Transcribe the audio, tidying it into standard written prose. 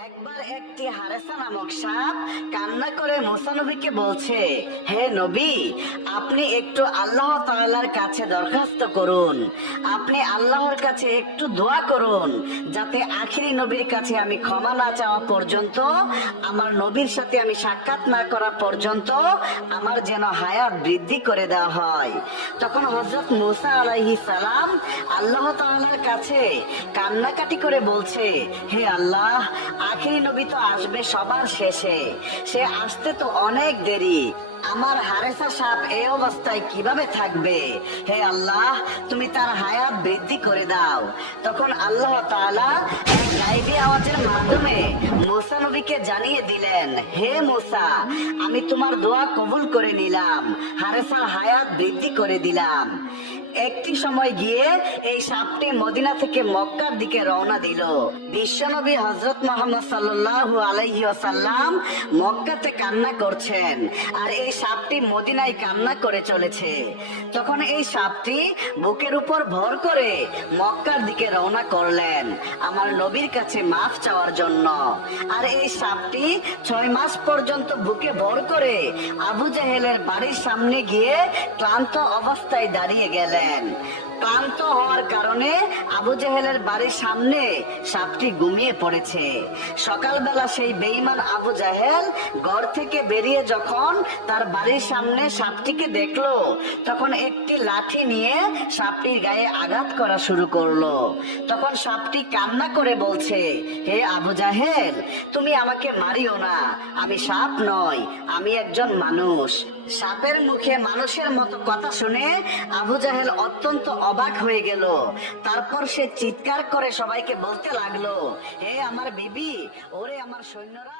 একবার একটি হারেসা নামক সাপ কান্না করে মুসা নবীকে বলছে, হে নবী, আপনি একটু আল্লাহ তাআলার কাছে দরখাস্ত করুন, আপনি আল্লাহর কাছে একটু দোয়া করুন, যাতে আখিরি নবীর কাছে আমি ক্ষমা না চাওয়া পর্যন্ত, আমার নবীর সাথে আমি সাক্ষাৎ না করা পর্যন্ত আমার যেন হায়াত বৃদ্ধি করে দেওয়া হয়। তখন হযরত মুসা আলাইহিস সালাম আল্লাহ তাআলার কাছে কান্নাকাটি করে বলছে, হে আল্লাহ, আখিরি নবী তো আসবে সবার শেষে, সে আসতে তো অনেক দেরি, আমার হারেসা সাপ এই অবস্থায় কিভাবে থাকবে? হে আল্লাহ, তুমি তার হায়াত বৃদ্ধি করে দাও। তখন আল্লাহ তাআলা এক গায়বী আওয়াজের মাধ্যমে মুসা নবীকে জানিয়ে দিলেন, হে মুসা, আমি তোমার দোয়া কবুল করে নিলাম, হারেসার হায়াত বৃদ্ধি করে দিলাম। একটি সময় গিয়ে এই সাপটি মদিনা থেকে মক্কার দিকে রওনা দিল। বিশ্বনবী হযরত মুহাম্মদ সাল্লাল্লাহু আলাইহি ওয়াসাল্লাম মক্কাতে কান্না করছেন, আর এই সাপটি মদিনায় কান্না করে চলেছে। তখন এই সাপটি বুকের উপর ভর করে মক্কার দিকে রওনা করলেন আমার নবীর কাছে মাফ চাওয়ার জন্য। আর এই সাপটি 6 মাস পর্যন্ত বুকে ভর করে আবু জাহেলের বাড়ির সামনে গিয়ে ক্লান্ত অবস্থায় দাঁড়িয়ে গেলেন। ক্লান্ত হওয়ার কারণে আবু জাহেলের বাড়ির সামনে সাপটি ঘুমিয়ে পড়েছে। সকালবেলা সেই বেঈমান আবু জাহেল ঘর থেকে বেরিয়ে যখন তার বাড়ির সামনে সাপটিকে দেখলো, তখন একটি লাঠি নিয়ে সাপটির গায়ে আঘাত করা শুরু করলো। তখন সাপটি কান্না করে বলছে, হে আবু জাহেল, তুমি আমাকে মারিও না, আমি সাপ নই, আমি একজন মানুষ। সাপের মুখে মানুষের মতো কথা শুনে আবু জাহেল অত্যন্ত অবাক হয়ে গেল। তারপর সে চিৎকার করে সবাইকে বলতে লাগলো, হে আমার বিবি, ওরে আমার সৈন্যরা।